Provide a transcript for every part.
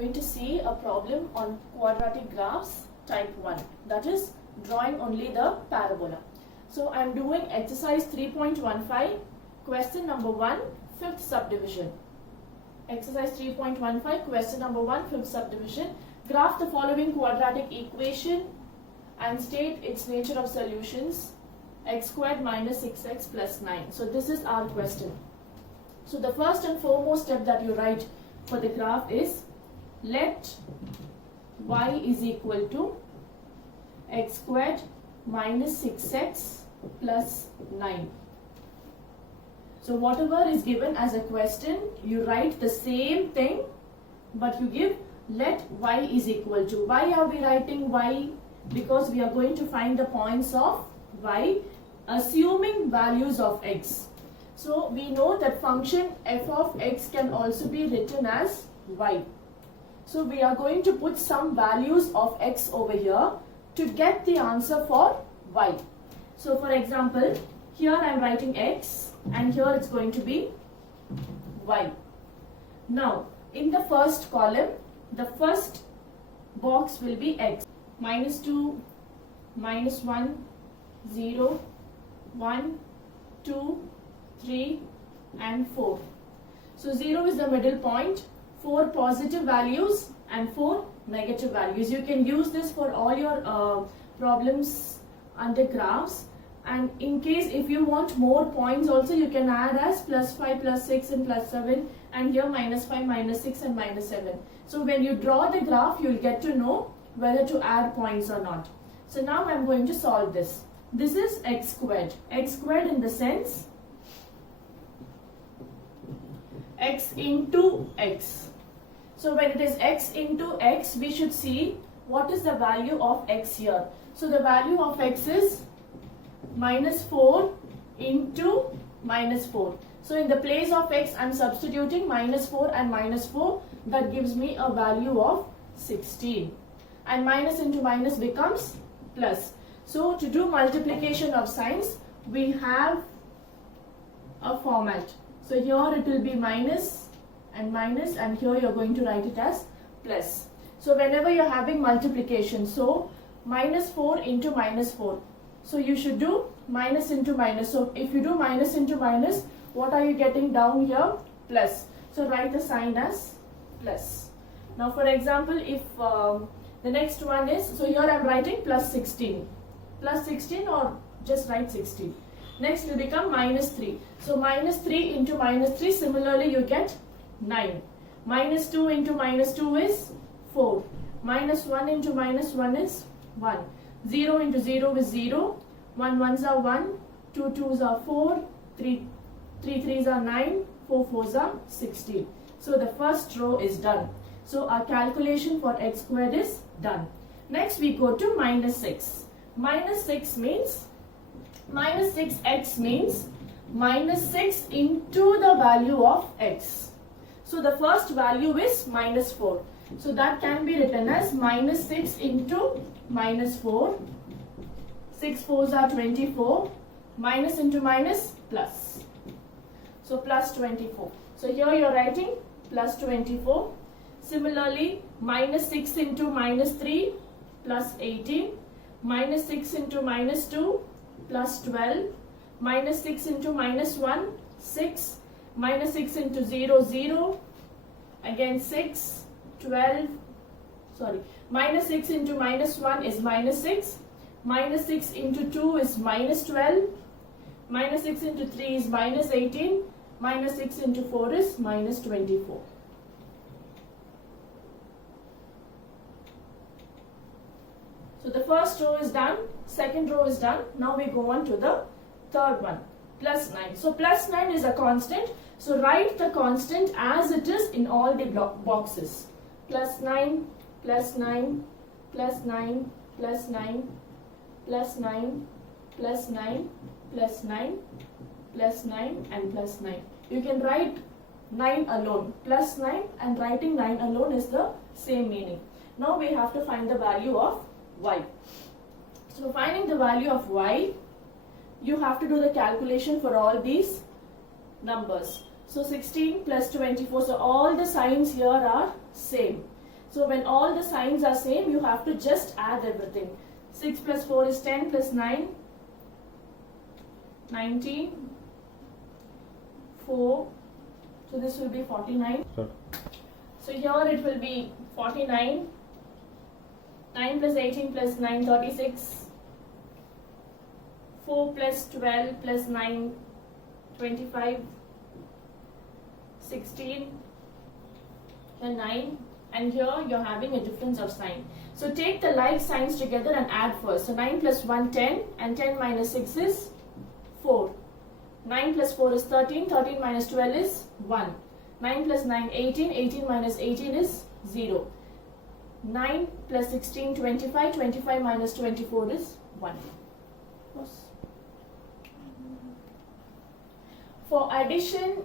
going to see a problem on quadratic graphs type 1, that is drawing only the parabola. So I am doing exercise 3.15, question number 1, fifth subdivision. Exercise 3.15, question number 1, fifth subdivision. Graph the following quadratic equation and state its nature of solutions: x squared minus 6x plus 9. So this is our question. So the first and foremost step that you write for the graph is let y is equal to x squared minus 6x plus 9. So whatever is given as a question, you write the same thing, but you give let y is equal to. Why are we writing y? Because we are going to find the points of y assuming values of x. So we know that function f of x can also be written as y. So we are going to put some values of x over here to get the answer for y. So for example, here I am writing x and here it's going to be y. Now in the first column, the first box will be x. Minus 2, minus 1, 0, 1, 2, 3 and 4. So 0 is the middle point, 4 positive values and 4 negative values. You can use this for all your problems under graphs, and in case if you want more points also, you can add as plus 5, plus 6 and plus 7, and here minus 5, minus 6 and minus 7. So when you draw the graph, you will get to know whether to add points or not. So now I am going to solve this. This is x squared. X squared in the sense x into x. So when it is x into x, we should see what is the value of x here. So the value of x is minus 4 into minus 4. So in the place of x, I am substituting minus 4 and minus 4. That gives me a value of 16. And minus into minus becomes plus. So to do multiplication of signs, we have a format. So here it will be minus, and here you are going to write it as plus. So whenever you are having multiplication, so minus 4 into minus 4. So you should do minus into minus. So if you do minus into minus, what are you getting down here? Plus. So write the sign as plus. Now for example, if the next one is, so here I am writing plus 16. Plus 16 or just write 16. Next will become minus 3. So minus 3 into minus 3, similarly you get 9. Minus 2 into minus 2 is 4. Minus 1 into minus 1 is 1. 0 into 0 is 0. 1 1s are 1. 2 2s are 4. 3 3s are 9. 4 4s are 16. So the first row is done. So our calculation for x squared is done. Next we go to minus 6. Minus 6 means, minus 6x means minus 6 into the value of x. So the first value is minus 4. So that can be written as minus 6 into minus 4. 6 4s are 24. Minus into minus plus. So plus 24. So here you are writing plus 24. Similarly, minus 6 into minus 3 plus 18. Minus 6 into minus 2 plus 12. Minus 6 into minus 1, 6. Minus 6 into 0, 0. Again 6, 12. Sorry. Minus 6 into minus 1 is minus 6. Minus 6 into 2 is minus 12. Minus 6 into 3 is minus 18. Minus 6 into 4 is minus 24. So the first row is done, second row is done. Now we go on to the third one, plus 9. So plus 9 is a constant. So write the constant as it is in all the boxes. Plus 9, plus 9, plus 9, plus 9, plus 9, plus 9, plus 9, plus 9 and plus 9. You can write 9 alone. Plus 9 and writing 9 alone is the same meaning. Now we have to find the value of y. So finding the value of y, you have to do the calculation for all these numbers. So 16 plus 24, so all the signs here are same. So when all the signs are same, you have to just add everything. 6 plus 4 is 10 plus 9, 19, 4. So this will be 49. So here it will be 49. 9 plus 18 plus 9, 36. 4 plus 12 plus 9, 25. 16 and 9, and here you're having a difference of sign. So take the like signs together and add first. So 9 plus 1, 10, and 10 minus 6 is 4. 9 plus 4 is 13, 13 minus 12 is 1. 9 plus 9, 18, 18 minus 18 is 0. 9 plus 16, 25, 25 minus 24 is 1. For addition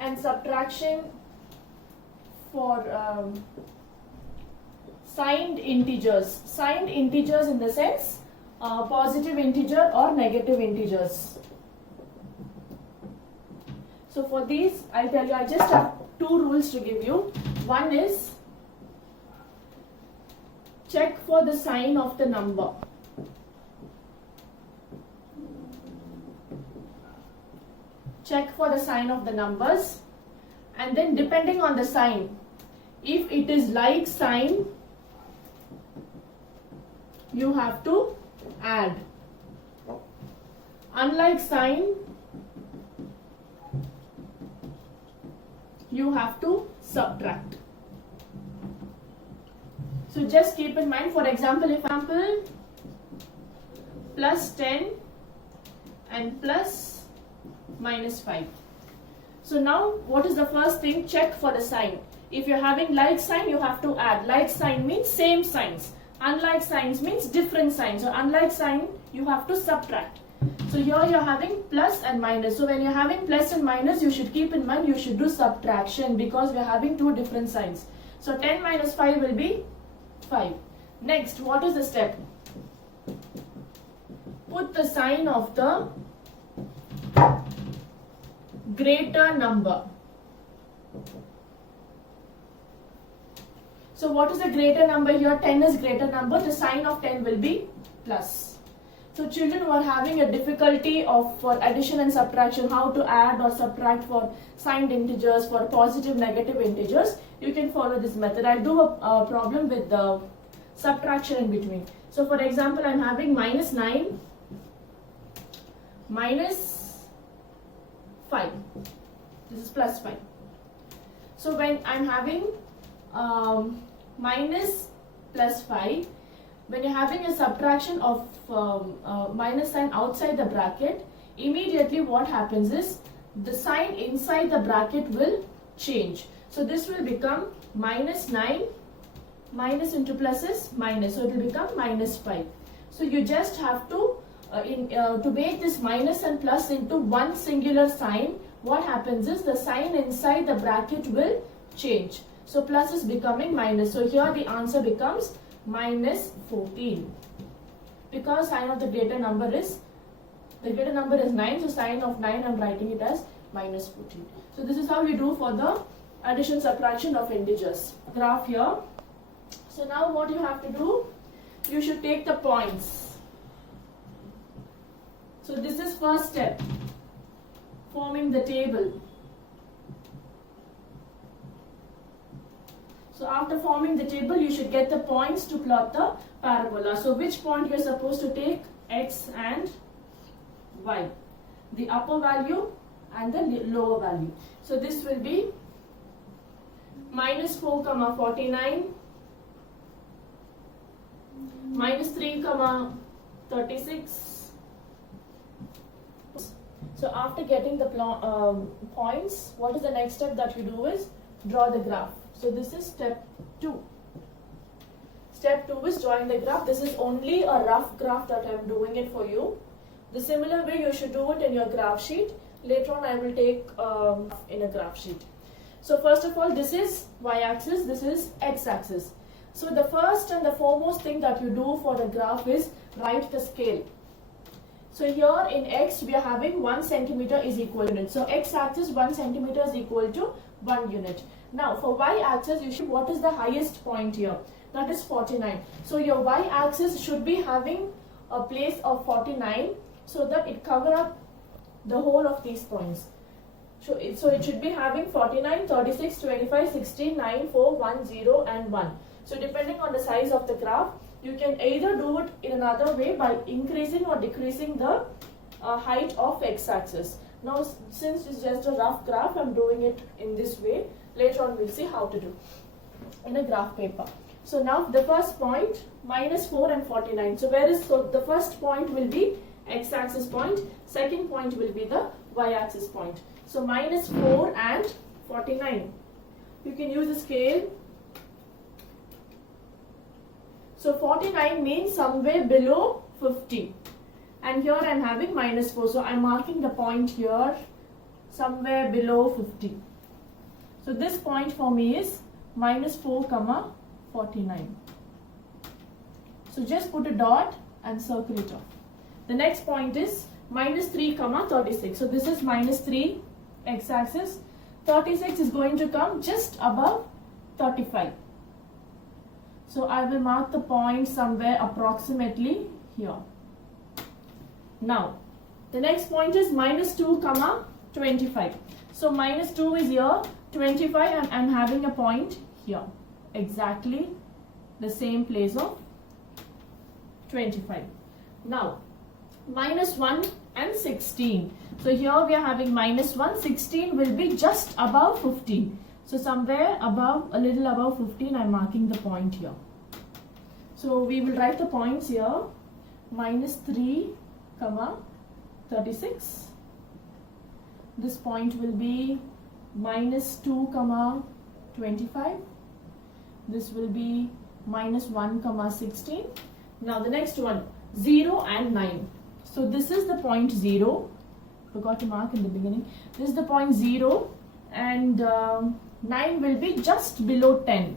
and subtraction for signed integers. Signed integers in the sense positive integer or negative integers. So for these, I'll tell you, I just have 2 rules to give you. One is check for the sign of the number. Check for the sign of the numbers, and then depending on the sign, if it is like sign, you have to add. Unlike sign, you have to subtract. So just keep in mind, for example, plus 10 and plus minus 5. So now what is the first thing? Check for the sign. If you're having like sign, you have to add. Like sign means same signs. Unlike signs means different signs. So unlike sign, you have to subtract. So here you're having plus and minus. So when you're having plus and minus, you should keep in mind you should do subtraction because we're having 2 different signs. So 10 minus 5 will be 5. Next, what is the step? Put the sign of the greater number. So what is the greater number here? 10 is greater number. The sign of 10 will be plus. So children who are having a difficulty for addition and subtraction, how to add or subtract for signed integers, for positive, negative integers, you can follow this method. I'll do a problem with the subtraction in between. So for example, I'm having minus 9 minus 5. This is plus 5. So when I'm having minus plus 5, when you're having a subtraction of minus sign outside the bracket, immediately what happens is the sign inside the bracket will change. So this will become minus 9, minus into plus is minus, so it will become minus 5. So you just have to to make this minus and plus into one singular sign, what happens is the sign inside the bracket will change. So plus is becoming minus. So here the answer becomes minus 14. Because sign of the greater number is 9. So sign of 9 I'm writing it as minus 14. So this is how we do for the addition subtraction of integers. Graph here. So now what you have to do, you should take the points. So this is first step, forming the table. So after forming the table, you should get the points to plot the parabola. So which point you're supposed to take? X and Y. The upper value and the lower value. So this will be minus 4, 49, minus 3, 36. So after getting the points, what is the next step that you do is draw the graph. So this is step 2. Step 2 is drawing the graph. This is only a rough graph that I am doing it for you. The similar way you should do it in your graph sheet. Later on I will take in a graph sheet. So first of all, this is y-axis, this is x-axis. So the first and the foremost thing that you do for the graph is write the scale. So here in x we are having 1 centimeter is equal to unit. So x-axis 1 centimeter is equal to 1 unit. Now for y-axis, you should, what is the highest point here? That is 49. So your y-axis should be having a place of 49 so that it cover up the whole of these points. So it should be having 49, 36, 25, 16, 9, 4, 1, 0 and 1. So depending on the size of the graph, you can either do it in another way by increasing or decreasing the height of x-axis. Now since it's just a rough graph, I'm doing it in this way. Later on we'll see how to do in a graph paper. So now the first point, -4 and 49. So the first point will be x-axis point, second point will be the y-axis point. So -4 and 49. You can use a scale. So 49 means somewhere below 50. And here I am having -4. So I am marking the point here somewhere below 50. So this point for me is -4, 49. So just put a dot and circle it off. The next point is -3, 36. So this is -3 x-axis. 36 is going to come just above 35. So I will mark the point somewhere approximately here. Now the next point is -2, 25. So -2 is here, 25 and I'm having a point here. Exactly the same place of 25. Now -1 and 16. So here we are having -1, 16 will be just above 15. So somewhere above, a little above 15, I'm marking the point here. So we will write the points here. -3, 36. This point will be -2, 25. This will be -1, 16. Now the next one, 0 and 9. So this is the point 0. Forgot to mark in the beginning. This is the point 0 and 9 will be just below 10.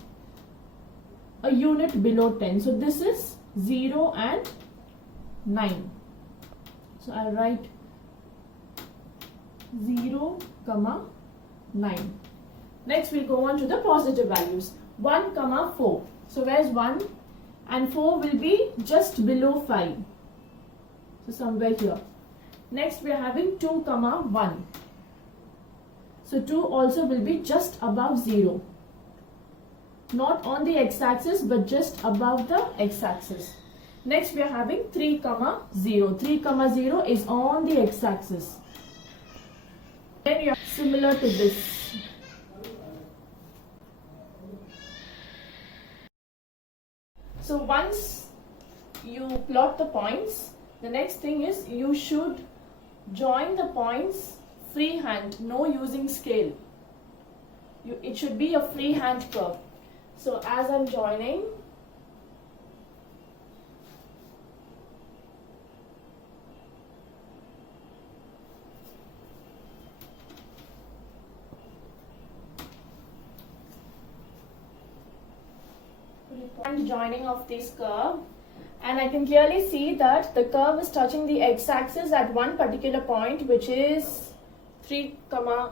A unit below 10. So this is 0 and 9. So I'll write 0, 9. Next we'll go on to the positive values. 1, 4. So where's 1? And 4 will be just below 5. So somewhere here. Next we are having 2, 1. So 2 also will be just above 0. Not on the x-axis but just above the x-axis. Next we are having 3, 0. 3, 0 is on the x-axis. Then you are similar to this. So once you plot the points, the next thing is you should join the points freehand, no using scale. It should be a freehand curve. So as I'm joining, and joining of this curve, and I can clearly see that the curve is touching the x-axis at one particular point, which is 3,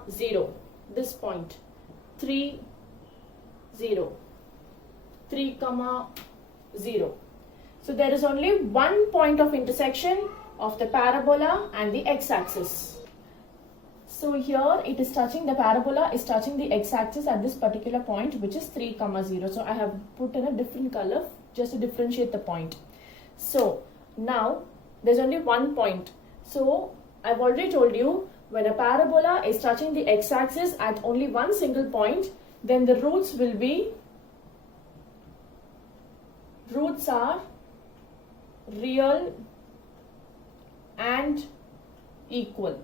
0. This point 3, 0, 3, 0. So there is only one point of intersection of the parabola and the x-axis. So here it is touching, the parabola is touching the x-axis at this particular point, which is 3, 0. So I have put in a different color just to differentiate the point. So now there's only one point. So I've already told you, when a parabola is touching the x-axis at only one single point, then the roots are real and equal.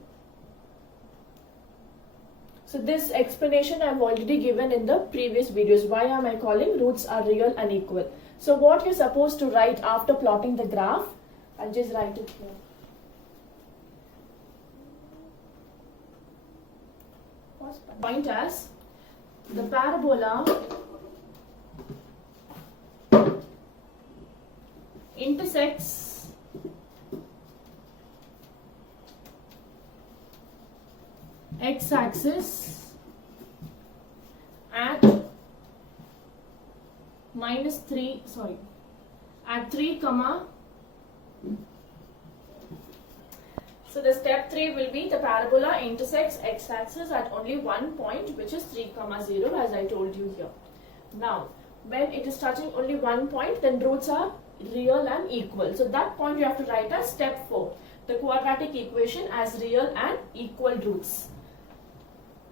So this explanation I've already given in the previous videos. Why am I calling roots are real and equal? So what you're supposed to write after plotting the graph, I'll just write it here. Point as the parabola intersects x-axis and minus 3, sorry, at 3 comma. So the step 3 will be the parabola intersects x-axis at only one point, which is 3 comma 0, as I told you here. Now, when it is touching only one point, then roots are real and equal. So that point you have to write as step 4, the quadratic equation as real and equal roots.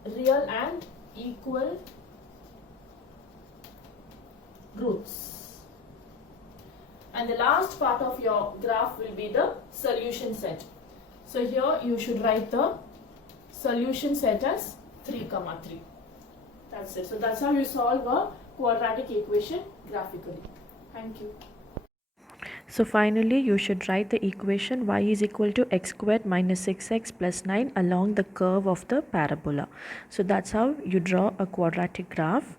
Real and equal roots. And the last part of your graph will be the solution set. So here you should write the solution set as 3 comma 3. That's it. So that's how you solve a quadratic equation graphically. Thank you. So finally, you should write the equation y is equal to x squared minus 6x plus 9 along the curve of the parabola. So that's how you draw a quadratic graph.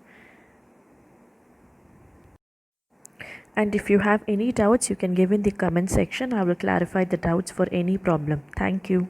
And if you have any doubts, you can give in the comment section. I will clarify the doubts for any problem. Thank you.